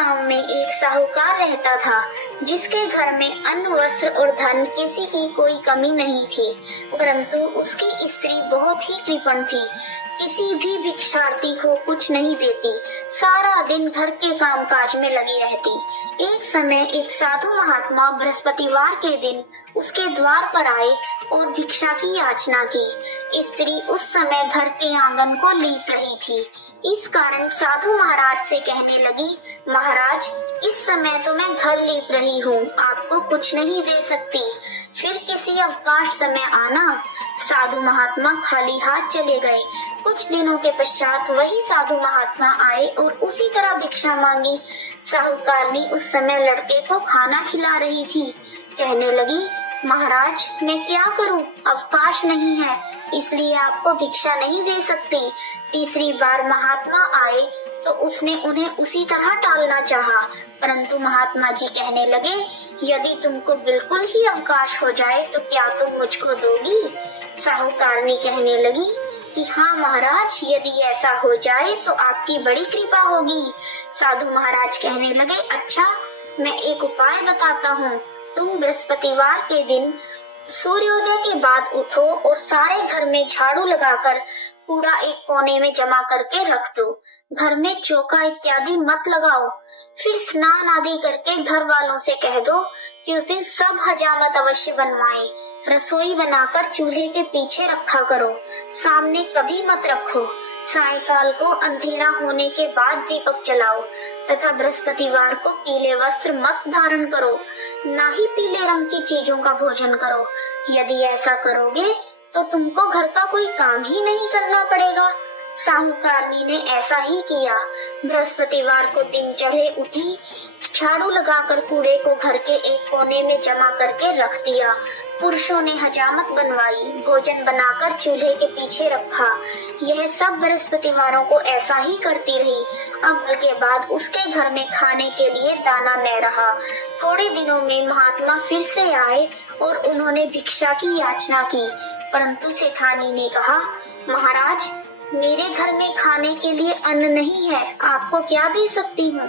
गांव में एक साहूकार रहता था जिसके घर में अन्न, वस्त्र और धन किसी की कोई कमी नहीं थी, परंतु उसकी स्त्री बहुत ही कृपण थी। किसी भी भिक्षार्थी को कुछ नहीं देती, सारा दिन घर के कामकाज में लगी रहती। एक समय एक साधु महात्मा बृहस्पतिवार के दिन उसके द्वार पर आए और भिक्षा की याचना की। स्त्री उस समय घर के आंगन को लीप रही थी। इस कारण साधु महाराज से कहने लगी, महाराज, इस समय तो मैं घर लीप रही हूँ, आपको कुछ नहीं दे सकती, फिर किसी अवकाश समय आना। साधु महात्मा खाली हाथ चले गए। कुछ दिनों के पश्चात वही साधु महात्मा आए और उसी तरह भिक्षा मांगी। साहूकारनी उस समय लड़के को खाना खिला रही थी। कहने लगी, महाराज, मैं क्या करूं, अवकाश नहीं है, इसलिए आपको भिक्षा नहीं दे सकती। तीसरी बार महात्मा आए तो उसने उन्हें उसी तरह टालना चाहा, परंतु महात्मा जी कहने लगे, यदि तुमको बिल्कुल ही अवकाश हो जाए तो क्या तुम मुझको दोगी? साहूकारनी कहने लगी कि हाँ महाराज, यदि ऐसा हो जाए तो आपकी बड़ी कृपा होगी। साधु महाराज कहने लगे, अच्छा, मैं एक उपाय बताता हूँ। तुम बृहस्पतिवार के दिन सूर्योदय के बाद उठो और सारे घर में झाड़ू लगाकर कूड़ा एक कोने में जमा करके रख दो। घर में चौका इत्यादि मत लगाओ। फिर स्नान आदि करके घर वालों से कह दो कि उस दिन सब हजामत अवश्य बनवाएं। रसोई बनाकर चूल्हे के पीछे रखा करो, सामने कभी मत रखो। सायंकाल को अंधेरा होने के बाद दीपक जलाओ तथा बृहस्पतिवार को पीले वस्त्र मत धारण करो, ना ही पीले रंग की चीजों का भोजन करो। यदि ऐसा करोगे तो तुमको घर का कोई काम ही नहीं करना पड़ेगा। साहूकारनी ने ऐसा ही किया। बृहस्पतिवार को दिन चढ़े उठी, झाड़ू लगाकर कूड़े को घर के एक कोने में जमा करके रख दिया। पुरुषों ने हजामत बनवाई, भोजन बनाकर चूल्हे के पीछे रखा। यह सब बृहस्पतिवारों को ऐसा ही करती रही। अब के बाद उसके घर में खाने के लिए दाना न रहा। थोड़े दिनों में महात्मा फिर से आए और उन्होंने भिक्षा की याचना की, परंतु सेठानी ने कहा, महाराज, मेरे घर में खाने के लिए अन्न नहीं है, आपको क्या दे सकती हूँ?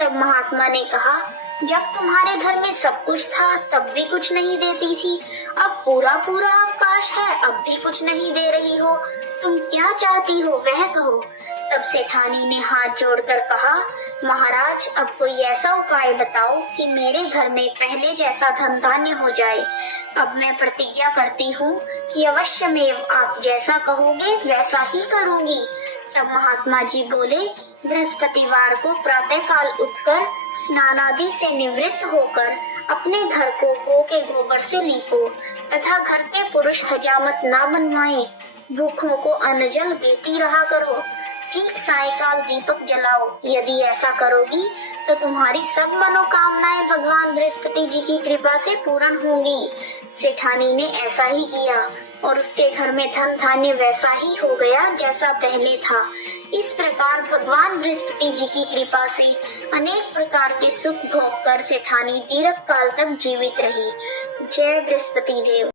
तब महात्मा ने कहा, जब तुम्हारे घर में सब कुछ था तब भी कुछ नहीं देती थी, अब पूरा पूरा अवकाश है, अब भी कुछ नहीं दे रही हो, तुम क्या चाहती हो वह कहो। तब सेठानी ने हाथ जोड़कर कहा, महाराज, अब कोई ऐसा उपाय बताओ कि मेरे घर में पहले जैसा धन धान्य हो जाए। अब मैं प्रतिज्ञा करती हूँ कि अवश्यमेव आप जैसा कहोगे वैसा ही करूँगी। तब महात्मा जी बोले, बृहस्पतिवार को प्रातःकाल उठकर स्नान आदि से निवृत्त होकर अपने घर को गौ के गोबर से लीपो तथा घर के पुरुष हजामत ना बनवाएं। भूखों को अन्न जल देती रहा करो। ठीक सायंकाल दीपक जलाओ। यदि ऐसा करोगी तो तुम्हारी सब मनोकामनाएं भगवान बृहस्पति जी की कृपा से पूर्ण होंगी। सेठानी ने ऐसा ही किया और उसके घर में धन धान्य वैसा ही हो गया जैसा पहले था। इस प्रकार भगवान बृहस्पति जी की कृपा से अनेक प्रकार के सुख भोग कर सेठानी दीर्घ काल तक जीवित रही। जय बृहस्पति देव।